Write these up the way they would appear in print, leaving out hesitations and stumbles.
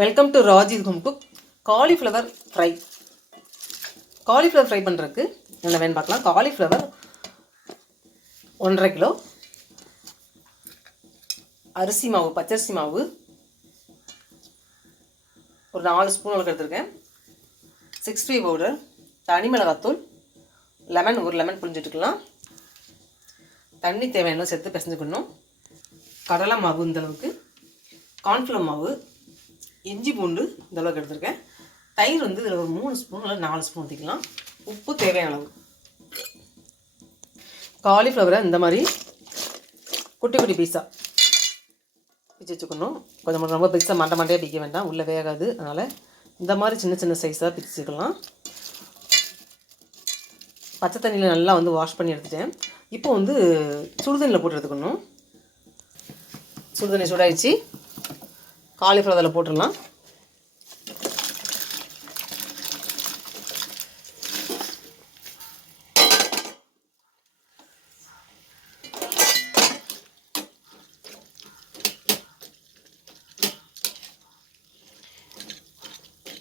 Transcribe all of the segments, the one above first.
Welcome to Raji's home cook. Cauliflower fry. Cauliflower fry பண்ணுறதுக்கு என்ன வேணும் பார்க்கலாம். காலிஃப்ளவர் 1.5 கிலோ, அரிசி மாவு, பச்சரிசி மாவு ஒரு 4 ஸ்பூன் அளவுக்கு எடுத்துருக்கேன், 60 பவுடர், தனி மிளகாத்தூள், லெமன், ஒரு லெமன் புழிஞ்சிட்டுக்கலாம், தண்ணி தேவையான சேர்த்து பிசைஞ்சுக்கணும், கடலை மாவு இந்த அளவுக்கு, கார்ன்ஃப்ளவர் மாவு, இஞ்சி பூண்டு இந்த அளவுக்கு எடுத்துருக்கேன், தயிர் வந்து இதில் ஒரு 3 ஸ்பூன் இல்லை 4 ஸ்பூன் ஊற்றிக்கலாம், உப்பு தேவையான அளவு. காலிஃப்ளவரை இந்த மாதிரி குட்டி குட்டி பீஸாக பிச்சு வச்சுக்கணும். கொஞ்சம் ரொம்ப பெருசாக மண்டையாக பிக்க வேண்டாம், உள்ளே வேகாது. அதனால் இந்த மாதிரி சின்ன சின்ன சைஸாக பிச்சுக்கலாம். பச்சை தண்ணியில் நல்லா வந்து வாஷ் பண்ணி எடுத்துட்டேன். இப்போ வந்து சுடுதண்ணியில் போட்டு எடுத்துக்கணும். சுடுதண்ணி சூடாகிடுச்சு, காலிஃப்ளவர் அதில் போட்டுடலாம்.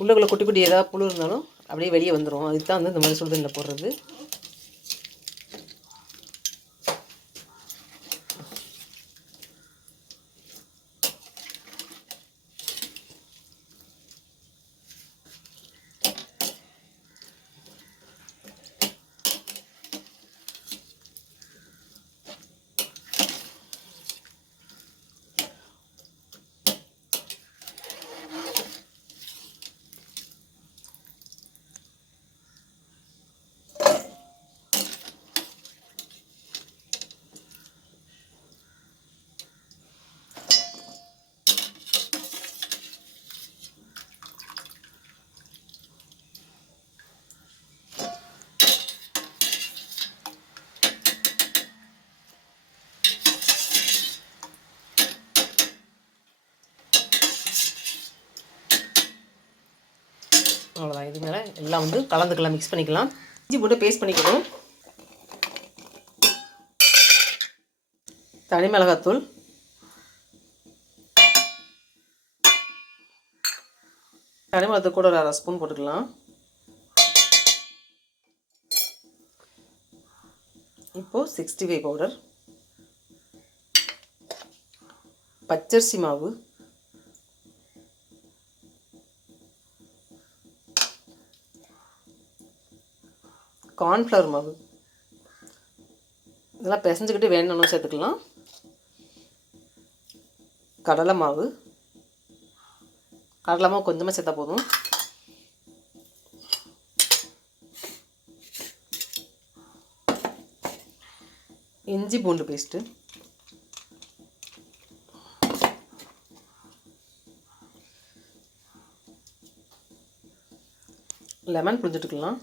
உள்ளுக்குள்ளே குட்டி குட்டி ஏதாவது புழு இருந்தாலும் அப்படியே வெளியே வந்துடும். அதுக்கு தான் வந்து இந்த மாதிரி சுடுதண்ணியில் போடுறது. அவ்வளோதான். இது மேலே எல்லாம் வந்து கலந்துக்கலாம், மிக்ஸ் பண்ணிக்கலாம். இஞ்சி போட்டு பேஸ்ட் பண்ணிக்கணும். தனி மிளகாத்தூள், தனி மிளகாத்தூள் கூட ஒரு 1/2 ஸ்பூன் போட்டுக்கலாம். இப்போது 65 பவுடர், பச்சரிசி மாவு, கார்ன்ஃப்ளவர் மாவு, இதெல்லாம் பிசைஞ்சுக்கிட்டு வேணும்னு சேர்த்துக்கலாம். கடலை மாவு, கடலை மாவு கொஞ்சமாக சேர்த்தா போதும். இஞ்சி பூண்டு பேஸ்ட்டு, லெமன் புழிஞ்சிட்டுக்கலாம்,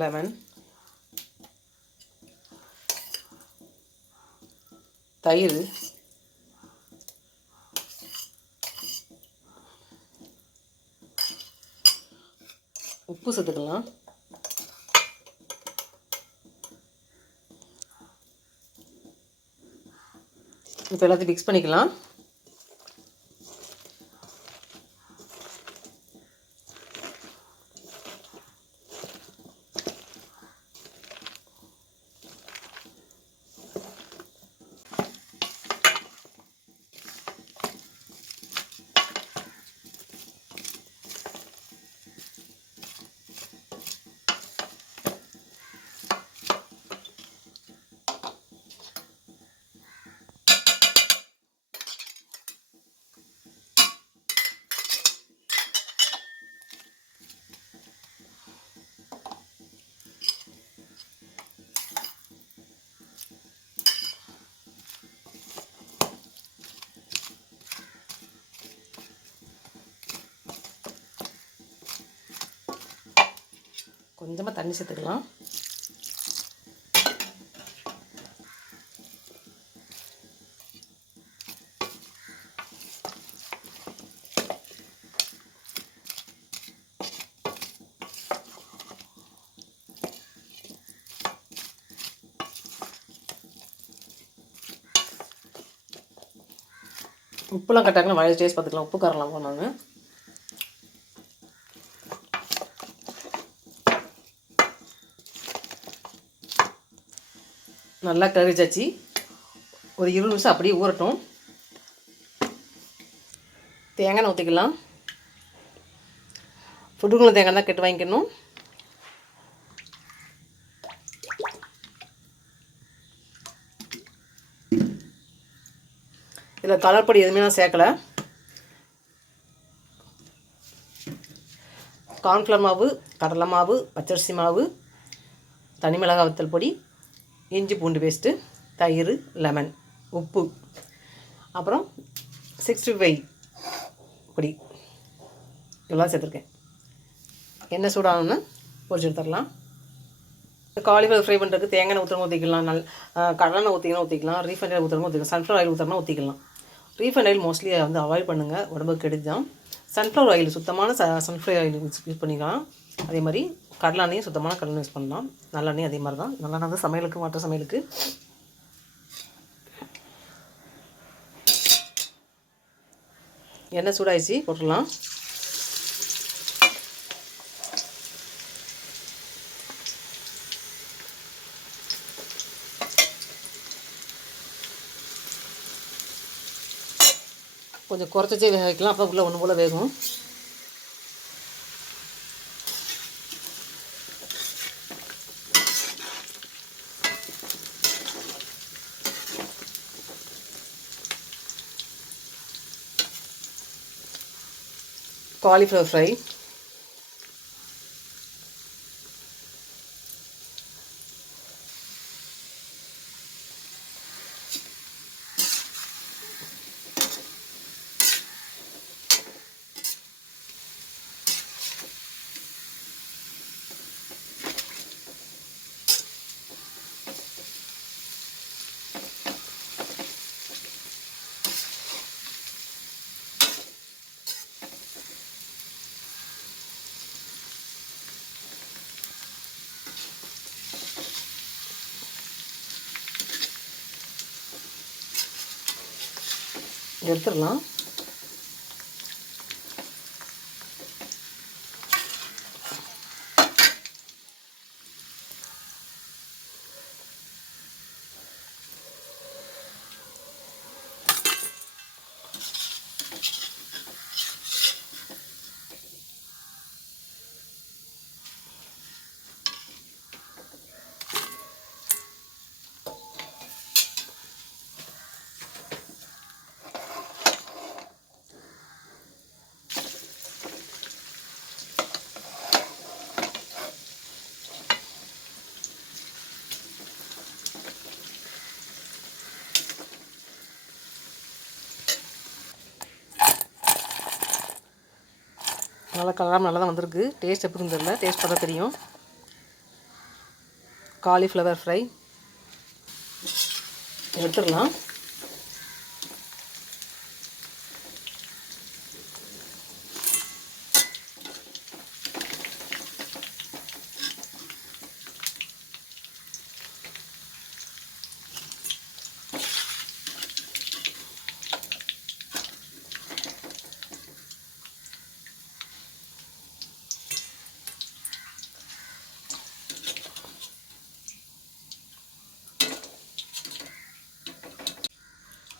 லெமன், தயிர், உப்பு சேர்த்துக்கலாம். இப்போ எல்லாத்தையும் மிக்ஸ் பண்ணிக்கலாம். கொஞ்சமாக தண்ணி சேர்த்துக்கலாம். உப்புலாம் கட்டாங்கன்னா வாயில் டேஸ்ட் பார்த்துக்கலாம். உப்பு காரலாம் போனாங்க. நல்லா கறிச்சாச்சு. ஒரு 20 நிமிஷம் அப்படியே ஊறட்டும். தேங்காய் ஊற்றிக்கலாம். புடுங்குள்ள தேங்காய் தான் கெட்டு வாங்கிக்கணும். இதில் கலர் பொடி எதுவுமே நான் சேர்க்கலை. கார்ன்ஃப்ளவர் மாவு, கடலை மாவு, பச்சரிசி மாவு, தனி மிளகாய் வத்தல் பொடி, இஞ்சி பூண்டு பேஸ்ட்டு, தயிர், லெமன், உப்பு, அப்புறம் 65 பொடி இவ்வளோ சேர்த்துருக்கேன். எண்ணெய் சூடாகணுன்னு பொரிச்சு எடுத்துடலாம். காலிஃப்ளவர் ஃப்ரை பண்ணுறதுக்கு தேங்காய் ஊற்றுறவங்க ஊற்றிக்கலாம், கடலெண்ணெய் ஊற்றிக்கலாம் ஊற்றிக்கலாம், ரீஃபைண்ட் ஆயில் ஊற்றுறவங்க ஊற்றிக்கலாம், சன்ஃப்ளவர் ஆயில் ஊற்றுறவங்க ஊற்றிக்கலாம். ரீஃபைண்ட் ஆயில் மோஸ்ட்லி வந்து அவாய்ட் பண்ணுங்கள், உடம்புக்கு கெடுதான். சன்ஃப்ளவர் ஆயில் சுத்தமான சன்ஃப்ளவர் ஆயில் யூஸ் பண்ணிக்கலாம். அதே மாதிரி கடலெண்ணையும் சுத்தமான கடலெண்ணெய் யூஸ் பண்ணலாம். நல்லெண்ணெய் அதே மாதிரி தான். நல்லெண்ணெய் வந்து சமையலுக்கு மற்ற சமையலுக்கு. எண்ணெய் சூடாயிடுச்சு, போட்டுடலாம். கொஞ்சம் குறைச்சே வேக வைக்கலாம், அப்போ உள்ளே ஒன்று போல் வேகும். காலிஃப்ளவர் ஃப்ரை எடுத்துடலாம். நல்லா கலராக நல்லா தான் வந்திருக்கு. டேஸ்ட் எப்படின்னு தெரியல, டேஸ்ட் பார்த்தா தெரியும். காலிஃப்ளவர் ஃப்ரை எடுத்துடலாம்.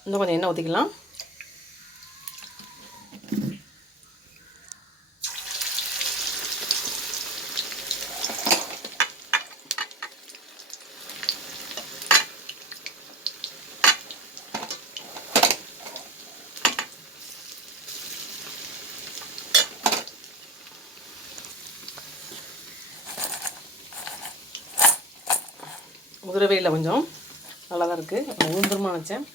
இன்னும் கொஞ்சம் எண்ணெய் ஊற்றிக்கலாம். உதிரவே இல்லை, கொஞ்சம் நல்லா தான் இருக்குது. ஊந்துருமா நினச்சேன்.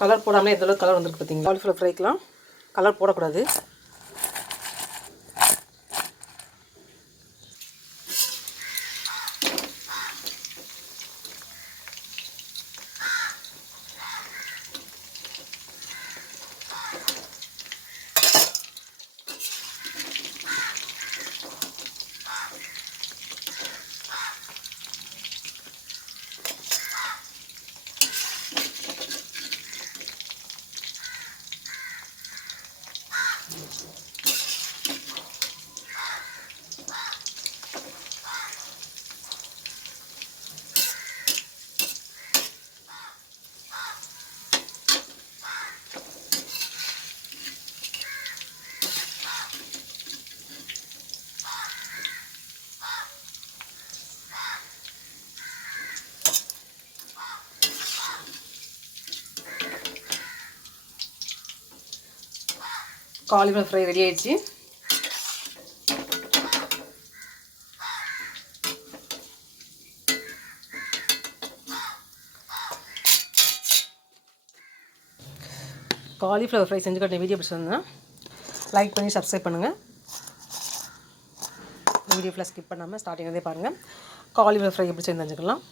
கலர் போடாமல் எந்த அளவுக்கு கலர் வந்துருக்கு பார்த்தீங்களா? காலிஃப்ளவர் ஃப்ரைக்கெலாம் கலர் போடக்கூடாது. காலிஃப்ளவர் ஃப்ரை ரெடி ஆயிடுச்சு. காலிஃப்ளவர் ஃப்ரை செஞ்சு காட்டின வீடியோ பிடிச்சிருந்தா லைக் பண்ணி சப்ஸ்கிரைப் பண்ணுங்கள். வீடியோ ஃபுல்லாக ஸ்கிப் பண்ணாமல் ஸ்டார்டிங் பாருங்கள். காலிஃப்ளவர் ஃப்ரை எப்படி செஞ்சு தெரிஞ்சுக்கலாம்.